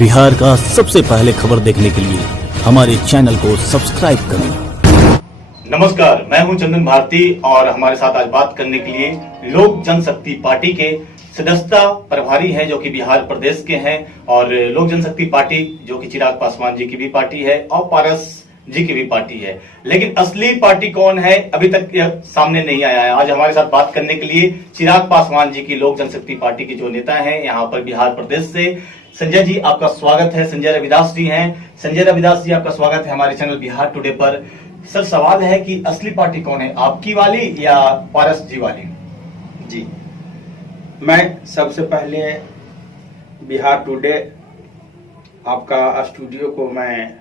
बिहार का सबसे पहले खबर देखने के लिए हमारे चैनल को सब्सक्राइब करें। नमस्कार, मैं हूं चंदन भारती और हमारे साथ आज बात करने के लिए लोक जनशक्ति पार्टी के सदस्यता प्रभारी हैं जो कि बिहार प्रदेश के हैं और लोक जनशक्ति पार्टी जो कि चिराग पासवान जी की भी पार्टी है और पारस जी की भी पार्टी है, लेकिन असली पार्टी कौन है अभी तक यह सामने नहीं आया है। आज हमारे साथ बात करने के लिए चिराग पासवान जी की लोक जनशक्ति पार्टी के जो नेता हैं यहाँ पर बिहार प्रदेश से, संजय जी आपका स्वागत है। संजय रविदास जी हैं। संजय रविदास जी आपका स्वागत है हमारे चैनल बिहार टुडे पर। सर, सवाल है कि असली पार्टी कौन है, आपकी वाली या पारस जी वाली? जी, मैं सबसे पहले बिहार टुडे आपका स्टूडियो को मैं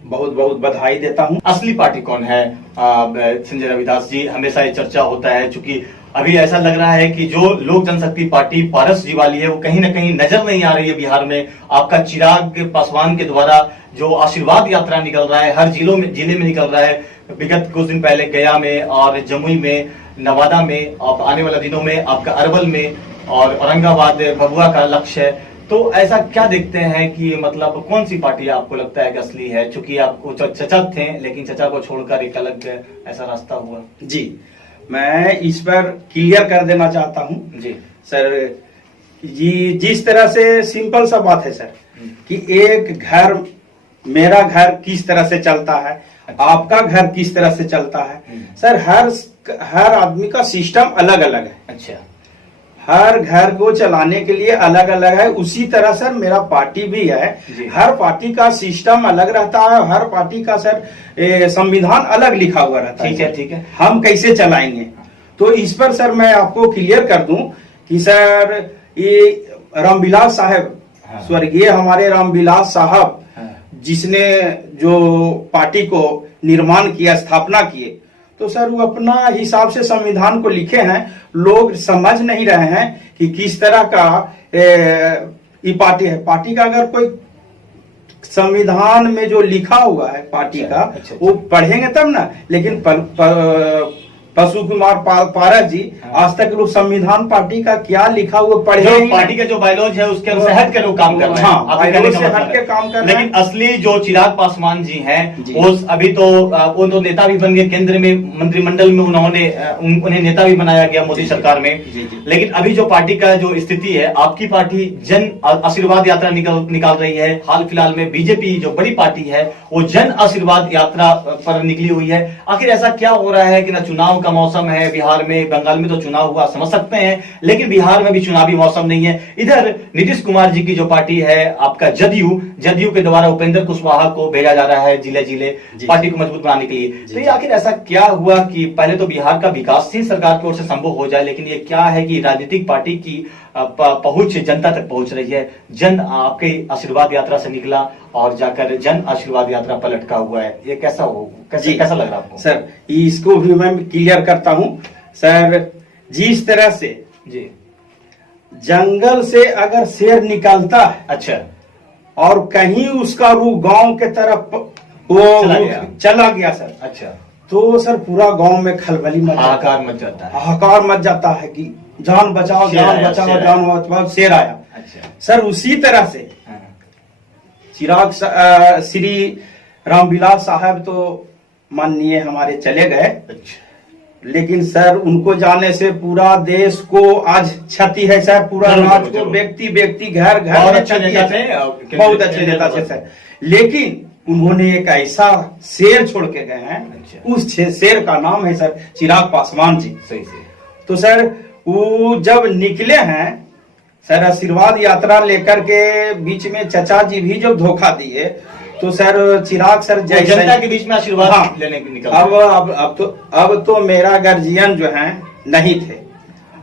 बहुत बहुत बधाई देता हूं। असली पार्टी कौन है संजय रविदास जी? हमेशा ये चर्चा होता है, चूंकि अभी ऐसा लग रहा है कि जो लोक जनशक्ति पार्टी पारस जी वाली है वो कहीं ना कहीं नजर नहीं आ रही है बिहार में। आपका चिराग पासवान के द्वारा जो आशीर्वाद यात्रा निकल रहा है, हर जिले में निकल रहा है। विगत कुछ दिन पहले गया में और जमुई में, नवादा में, और आने वाले दिनों में आपका अरवल में और औरंगाबाद भभुआ का लक्ष्य है। तो ऐसा क्या देखते हैं कि मतलब कौन सी पार्टी आपको लगता है कि असली है? चूंकि आपको चचा थे लेकिन चचा को छोड़कर एक अलग ऐसा रास्ता हुआ। जी, मैं इस पर क्लियर कर देना चाहता हूं जी सर। जी, जिस तरह से सिंपल सा बात है सर कि एक घर, मेरा घर किस तरह से चलता है, आपका घर किस तरह से चलता है सर, हर आदमी का सिस्टम अलग अलग है। अच्छा, हर घर को चलाने के लिए अलग अलग है। उसी तरह सर मेरा पार्टी भी है। हर पार्टी का सिस्टम अलग रहता है, हर पार्टी का सर संविधान अलग लिखा हुआ रहता है। ठीक है, हम कैसे चलाएंगे तो इस पर सर मैं आपको क्लियर कर दूं कि सर ये रामविलास साहब, स्वर्गीय हमारे रामविलास साहब, जिसने जो पार्टी को निर्माण किया, स्थापना किए, तो सर वो अपना हिसाब से संविधान को लिखे हैं। लोग समझ नहीं रहे हैं कि किस तरह का ये पार्टी है। पार्टी का अगर कोई संविधान में जो लिखा हुआ है पार्टी का, वो पढ़ेंगे तब ना। लेकिन पशु कुमार पारस जी आज तक लोग संविधान पार्टी का क्या लिखा हुआ पढ़े, पार्टी का जो बायलॉज है उसके अनुसार हट के लोग काम कर रहे हैं। हाँ, बायलॉज से हट के काम कर रहे हैं। लेकिन असली जो चिराग पासवान जी हैं वो अभी तो वो तो नेता भी बन गए, केंद्र में मंत्रिमंडल में उन्हें नेता भी बनाया गया मोदी सरकार में। लेकिन अभी जो पार्टी का जो स्थिति है, आपकी पार्टी जन आशीर्वाद यात्रा निकाल रही है। हाल फिलहाल में बीजेपी जो बड़ी पार्टी है वो जन आशीर्वाद यात्रा पर निकली हुई है। आखिर ऐसा क्या हो रहा है कि ना चुनाव का मौसम है बिहार में, बंगाल में तो चुनाव हुआ समझ सकते हैं, लेकिन बिहार में भी चुनावी मौसम नहीं है। इधर नीतीश कुमार जी की जो पार्टी है आपका जदयू के द्वारा उपेंद्र कुशवाहा को भेजा जा रहा है जिले जिले पार्टी को मजबूत बनाने के लिए। तो ये आखिर ऐसा क्या हुआ कि पहले तो बिहार का विकास ही सरकार की ओर से संभव हो जाए, लेकिन ये क्या है कि राजनीतिक पार्टी की पहुंच जनता तक पहुंच रही है। जन आपके आशीर्वाद यात्रा से निकला और जाकर जन आशीर्वाद यात्रा पर लटका हुआ है। ये कैसा कैसा लग रहा है आपको? सर इसको भी मैं क्लियर करता हूं सर। जिस तरह से जी जंगल से अगर शेर निकलता है, अच्छा, और कहीं उसका रुख गांव के तरफ वो चला गया सर, अच्छा, तो सर पूरा गांव में खलबली हाहाकार मच जाता है। हाहाकार मच जाता है कि जान बचाओ, जान बचाओ, जान बचाओ, शेर आया। अच्छा सर उसी तरह से चिराग श्री रामविलास साहब तो माननीय हमारे चले गए। अच्छा, लेकिन सर उनको जाने से पूरा देश को आज क्षति है सर, पूरा राज्य को, व्यक्ति घर बहुत में अच्छे नेता थे, बहुत अच्छे नेता थे सर। लेकिन उन्होंने एक ऐसा शेर छोड़ के गए हैं। अच्छा। उस शेर का नाम है सर चिराग पासवान जी। सही से। तो सर वो जब निकले हैं सर आशीर्वाद यात्रा लेकर के, बीच में चचा जी भी जब धोखा दिए, तो सर चिराग सर जैसे जनता के बीच में आशीर्वाद लेने के निकल अब तो मेरा गार्जियन जो है नहीं थे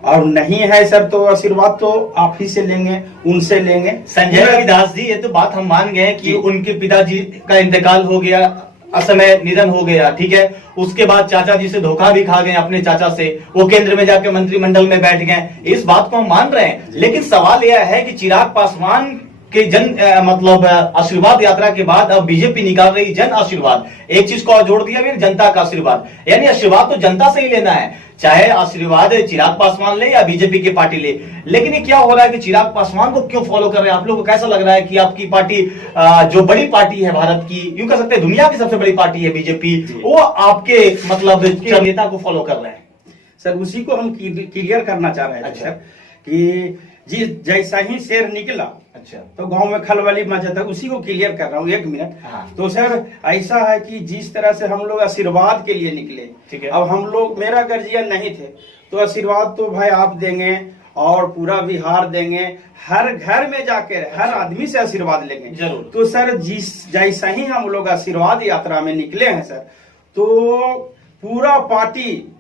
और नहीं है सर, तो आशीर्वाद तो आप ही से लेंगे, उनसे लेंगे। संजय रविदास जी, ये तो बात हम मान गए कि उनके पिताजी का इंतकाल हो गया, असमय निधन हो गया, ठीक है। उसके बाद चाचा जी से धोखा भी खा गए, अपने चाचा से वो केंद्र में जाके मंत्रिमंडल में बैठ गए। इस बात को हम मान रहे हैं, लेकिन सवाल यह है कि चिराग पासवान के मतलब आशीर्वाद यात्रा के बाद अब बीजेपी निकाल रही जन आशीर्वाद। एक चीज को और जोड़ दिया फिर जनता का आशीर्वाद, यानी आशीर्वाद तो जनता से ही लेना है। चाहे आशीर्वाद चिराग पासवान ले या बीजेपी की पार्टी ले, लेकिन ये क्या हो रहा है कि चिराग पासवान को क्यों फॉलो कर रहे हैं आप लोग को? कैसा लग रहा है कि आपकी पार्टी जो बड़ी पार्टी है भारत की, यूं कह सकते हैं दुनिया की सबसे बड़ी पार्टी है बीजेपी, वो आपके मतलब नेता को फॉलो कर रहे हैं? सर उसी को हम क्लियर करना चाह रहे हैं अच्छा। सर कि जी जैसा ही शेर निकला अच्छा, तो गांव में खलबली मचा था, उसी को क्लियर कर रहा हूँ 1 मिनट। हाँ। तो सर ऐसा है कि जिस तरह से हम लोग आशीर्वाद के लिए निकले, ठीक है। अब हम लोग मेरा गर्जियन नहीं थे तो आशीर्वाद तो भाई आप देंगे और पूरा बिहार देंगे, हर घर में जाकर हर आदमी से आशीर्वाद लेंगे जरूर। तो सर जिस जैसा ही हम लोग आशीर्वाद यात्रा में निकले हैं सर, तो पूरा पार्टी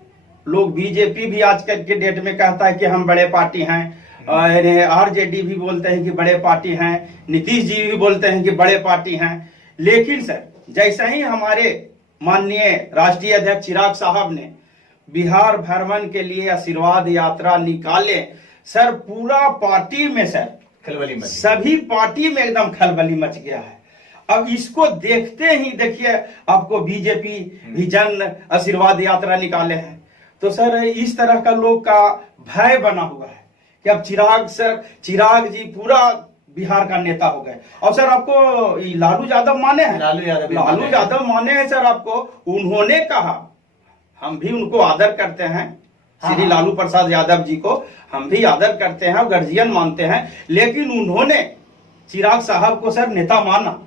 लोग, बीजेपी भी आजकल के डेट में कहता है कि हम बड़े पार्टी हैं, और आरजेडी भी बोलते हैं कि बड़े पार्टी हैं, नीतीश जी भी बोलते हैं कि बड़े पार्टी हैं। लेकिन सर जैसा ही हमारे माननीय राष्ट्रीय अध्यक्ष चिराग साहब ने बिहार भ्रमण के लिए आशीर्वाद यात्रा निकाले, सर पूरा पार्टी में सर खलबली मच, सभी पार्टी में एकदम खलबली मच गया है। अब इसको देखते ही देखिए आपको बीजेपी भी जन आशीर्वाद यात्रा निकाले हैं, तो सर इस तरह का लोग का भय बना हुआ है कि अब चिराग जी पूरा बिहार का नेता हो गए। और सर आपको लालू यादव माने हैं, लालू यादव माने हैं सर आपको, उन्होंने कहा, हम भी उनको आदर करते हैं, श्री लालू प्रसाद यादव जी को हम भी आदर करते हैं और गर्जियन मानते हैं, लेकिन उन्होंने चिराग साहब को सर नेता माना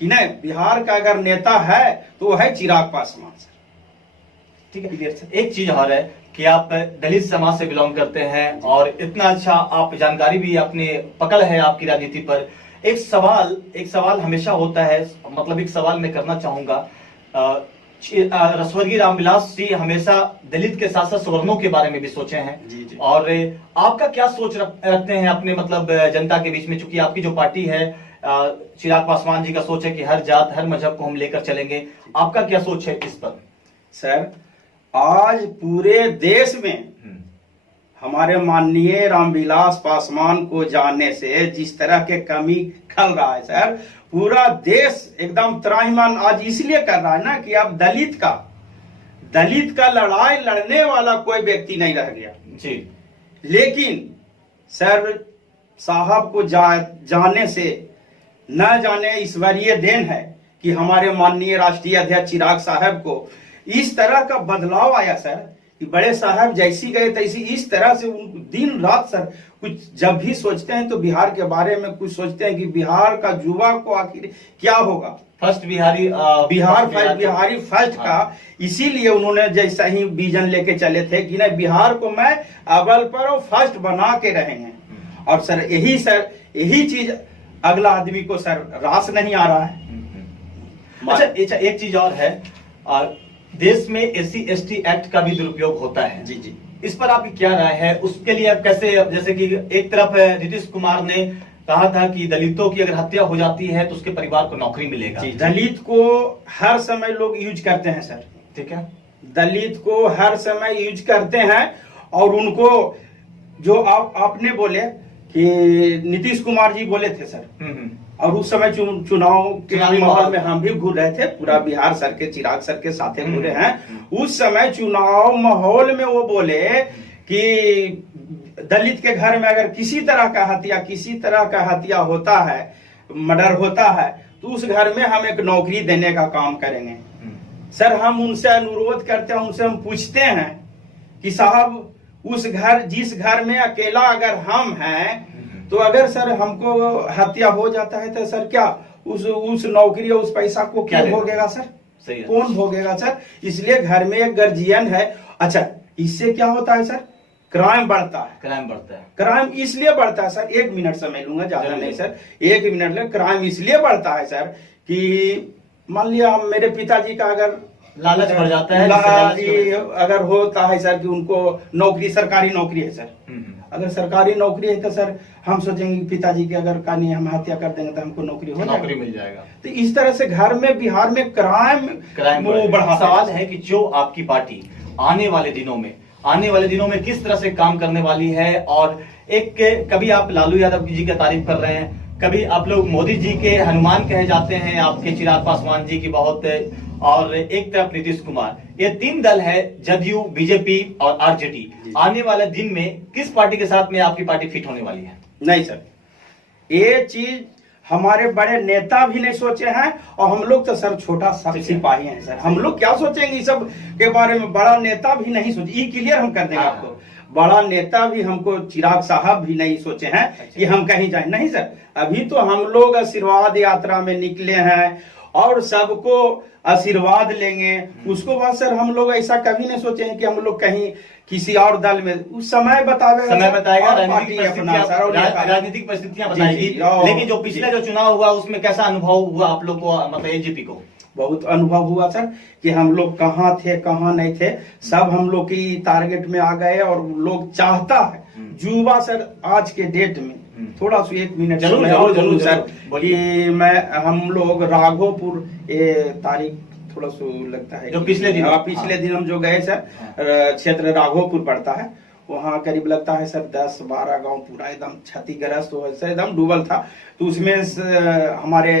कि नहीं, बिहार का अगर नेता है तो वो है चिराग पासवान सर। ठीक है। एक चीज और है कि आप दलित समाज से बिलोंग करते हैं और इतना अच्छा आप जानकारी भी अपने पकड़ है आपकी राजनीति पर। एक सवाल हमेशा होता है, मतलब एक सवाल मैं करना चाहूंगा। स्वर्गीय रामविलास जी हमेशा दलित के साथ साथ सवर्णों के बारे में भी सोचे हैं। जी। और आपका क्या सोच रखते हैं अपने मतलब जनता के बीच में? चूंकि आपकी जो पार्टी है चिराग पासवान जी का सोच है कि हर जात हर मजहब को हम लेकर चलेंगे, आपका क्या सोच है इस पर? सर आज पूरे देश में हमारे माननीय रामविलास पासवान को जाने से जिस तरह के कमी खल रहा है सर, पूरा देश एकदम त्राहिमाम आज इसलिए कर रहा है ना कि अब दलित का लड़ाई लड़ने वाला कोई व्यक्ति नहीं रह गया जी। लेकिन सर साहब को जाने से न जाने ईश्वरीय देन है कि हमारे माननीय राष्ट्रीय अध्यक्ष चिराग साहब को इस तरह का बदलाव आया सर कि बड़े साहब जैसी गए तैसी इस तरह से दिन रात सर कुछ जब भी सोचते हैं तो बिहार के बारे में कुछ सोचते हैं कि बिहार का युवा को आखिर क्या होगा, फर्स्ट बिहारी फर्स्ट का। इसीलिए उन्होंने जैसा ही विजन लेके चले थे कि नहीं बिहार को मैं अव्वल पर और फर्स्ट बना के रहेंगे। और सर यही चीज अगला आदमी को सर रास नहीं आ रहा है। अच्छा, एक चीज और है, देश में SC/ST एक्ट का भी दुरुपयोग होता है। जी जी, इस पर आपकी क्या राय है? उसके लिए आप कैसे, जैसे कि एक तरफ नीतीश कुमार ने कहा था कि दलितों की अगर हत्या हो जाती है तो उसके परिवार को नौकरी मिलेगा। दलित को हर समय लोग यूज करते हैं सर, ठीक है, दलित को हर समय यूज करते हैं। और उनको जो आपने बोले कि नीतीश कुमार जी बोले थे सर, और उस समय चुनाव के माहौल में हम भी घूर रहे थे, पूरा बिहार सर के चिराग सर के साथ घूरे हैं। उस समय चुनाव माहौल में वो बोले कि दलित के घर में अगर किसी तरह का हत्या होता है, मर्डर होता है, तो उस घर में हम एक नौकरी देने का काम करेंगे। सर हम उनसे अनुरोध करते हैं, उनसे हम पूछते हैं कि साहब जिस घर में अकेला अगर हम हैं, तो अगर सर हमको हत्या हो जाता है तो सर क्या उस नौकरी और उस पैसा को क्या भोगेगा सर? सही है। कौन भोगेगा सर? इसलिए घर में एक गार्जियन है। अच्छा, इससे क्या होता है सर? क्राइम बढ़ता है। क्राइम इसलिए बढ़ता है सर, 1 मिनट समय लूंगा, ज्यादा नहीं सर, 1 मिनट ले। क्राइम इसलिए बढ़ता है सर कि मान लिया मेरे पिताजी का अगर लालच बढ़ जाता है, अगर होता है सर कि उनको नौकरी, सरकारी नौकरी है सर, अगर सरकारी नौकरी है तो सर हम सोचेंगे पिताजी की अगर कहानी हम हत्या कर देंगे तो हमको नौकरी मिल जाएगा। तो इस तरह से घर में बिहार में क्राइम बढ़ा। सवाल है कि जो आपकी पार्टी आने वाले दिनों में किस तरह से काम करने वाली है। और कभी आप लालू यादव जी की तारीफ कर रहे हैं, कभी आप लोग मोदी जी के हनुमान कहे जाते हैं, आपके चिराग पासवान जी की बहुत और एक तरफ नीतीश कुमार, ये तीन दल है, जदयू, बीजेपी और आरजेडी। आने वाले दिन में किस पार्टी के साथ में आपकी पार्टी फिट होने वाली है? नहीं सर, ये चीज हमारे बड़े नेता भी नहीं सोचे हैं, और हम लोग तो सर छोटा सिपाही हैं सर। हम लोग क्या सोचेंगे इस सब के बारे में? बड़ा नेता भी नहीं सोचे, ये क्लियर हम कर देंगे आपको। बड़ा नेता भी हमको, चिराग साहब भी नहीं सोचे हैं कि हम कहीं जाएं। नहीं सर, अभी तो हम लोग आशीर्वाद यात्रा में निकले हैं और सबको आशीर्वाद लेंगे। उसको बाद सर हम लोग ऐसा कभी नहीं सोचे हैं कि हम लोग कहीं किसी और दल में, उस समय बताएगा, राजनीतिक परिस्थितियां बताएगी। लेकिन जो पिछला जो चुनाव हुआ उसमें कैसा अनुभव हुआ आप लोग को, मतलब एलजेपी को? बहुत अनुभव हुआ सर कि हम लोग कहाँ थे कहाँ नहीं थे, सब हम लोग की टारगेट में आ गए। और लोग चाहता है युवा सर आज के डेट में, थोड़ा सा 1 मिनट जरूर सर, कि हम लोग राघोपुर, ये तारीख थोड़ा सा लगता है जो पिछले दिन हम जो गए सर, क्षेत्र राघोपुर पड़ता है, वहाँ करीब लगता है सर 10-12 गांव पूरा एकदम क्षतिग्रस्त हो, एकदम डूबल था। तो उसमें हमारे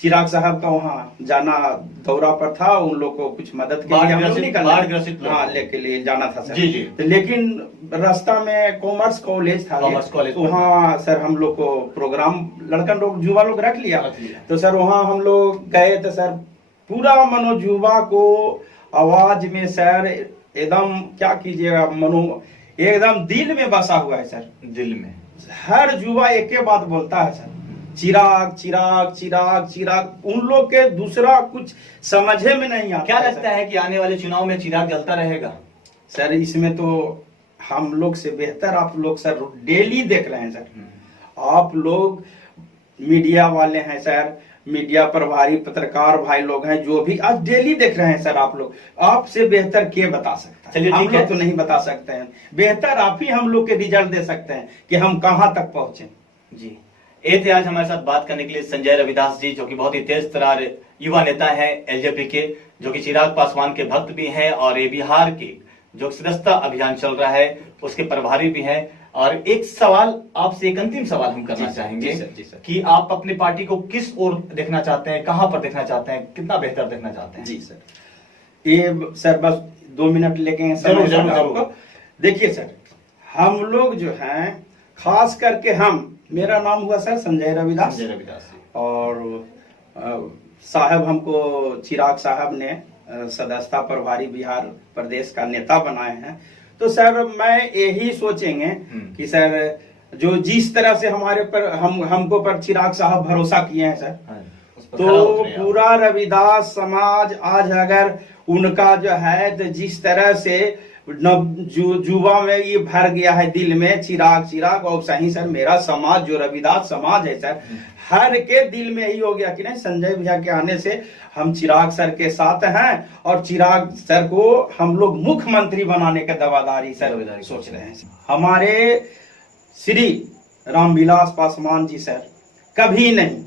चिराग साहब का वहाँ जाना दौरा पर था, उन लोग को कुछ मदद के लिए हम लोग लेके लिए जाना था सर। जी। तो लेकिन रास्ता में कॉमर्स कॉलेज था, वहाँ सर हम लोग को प्रोग्राम लड़का लोग युवा लोग रख लिया। तो सर वहाँ हम लोग गए तो सर पूरा मनोज युवा को आवाज में सर एकदम क्या कीजिएगा, मनो एकदम दिल में बसा हुआ है सर। दिल में हर युवा एक ही बात बोलता है सर, चिराग चिराग चिराग चिराग। उन लोग के दूसरा कुछ समझे में नहीं आता। क्या लगता है कि आने वाले चुनाव में चिराग जलता रहेगा? सर इसमें तो हम लोग से बेहतर आप लोग सर डेली देख रहे हैं सर। आप लोग मीडिया वाले हैं सर, मीडिया प्रभारी पत्रकार भाई लोग हैं जो भी आज डेली देख रहे हैं सर। आप लोग, आपसे बेहतर के बता सकता है? हम लोग तो नहीं बता सकते हैं, बेहतर आप ही हम लोग के रिजल्ट दे सकते हैं कि हम कहां तक पहुंचे। जी, ये थे आज हमारे साथ बात करने के लिए संजय रविदास जी, जो कि बहुत ही तेज तरार युवा नेता है एलजेपी के, जो कि चिराग पासवान के भक्त भी हैं और ये बिहार के जो सदस्यता अभियान चल रहा है उसके प्रभारी भी हैं। और एक सवाल आपसे, एक अंतिम सवाल हम करना चाहेंगे जी सर। कि आप अपनी पार्टी को किस ओर देखना चाहते हैं, कहां पर देखना चाहते हैं, कितना बेहतर देखना चाहते हैं? जी सर, ये सर बस 2 मिनट लेके हैं सर। जरूर। देखिए सर, हम लोग जो हैं खास करके मेरा नाम हुआ सर संजय रविदास, और साहब हमको चिराग साहब ने सदस्यता प्रभारी बिहार प्रदेश का नेता बनाए हैं। तो सर मैं यही सोचेंगे कि सर जो जिस तरह से हमारे पर हमको पर चिराग साहब भरोसा किए हैं सर, तो पूरा रविदास समाज आज अगर उनका जो है, तो जिस तरह से युवा में ये भर गया है दिल में चिराग चिराग, और सही सर मेरा समाज जो रविदास समाज है सर, हर के दिल में यही हो गया कि नहीं संजय भैया के आने से हम चिराग सर के साथ हैं, और चिराग सर को हम लोग मुख्यमंत्री बनाने का दावेदारी सर सोच रहे हैं। हमारे श्री रामविलास पासवान जी सर कभी नहीं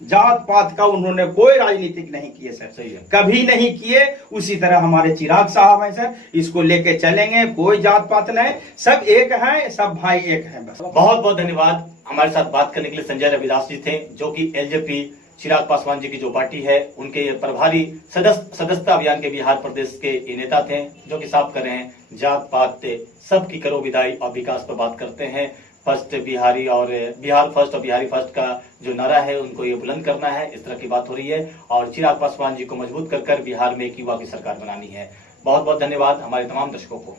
जात पात का उन्होंने कोई राजनीतिक नहीं किए सर, सही है, कभी नहीं किए। उसी तरह हमारे चिराग साहब हैं सर, इसको लेके चलेंगे, कोई जात पात नहीं, सब एक है, सब भाई एक है बस। बहुत बहुत धन्यवाद हमारे साथ बात करने के लिए। संजय रविदास जी थे, जो कि एलजेपी चिराग पासवान जी की जो पार्टी है उनके प्रभारी सदस्यता अभियान के बिहार प्रदेश के ये नेता थे, जो कि साफ कर रहे हैं जात पात सबकी करो विदाई और विकास पर बात करते हैं। फर्स्ट बिहारी और बिहार फर्स्ट और बिहारी फर्स्ट का जो नारा है उनको ये बुलंद करना है, इस तरह की बात हो रही है। और चिराग पासवान जी को मजबूत कर बिहार में एक युवा की सरकार बनानी है। बहुत बहुत धन्यवाद हमारे तमाम दर्शकों को।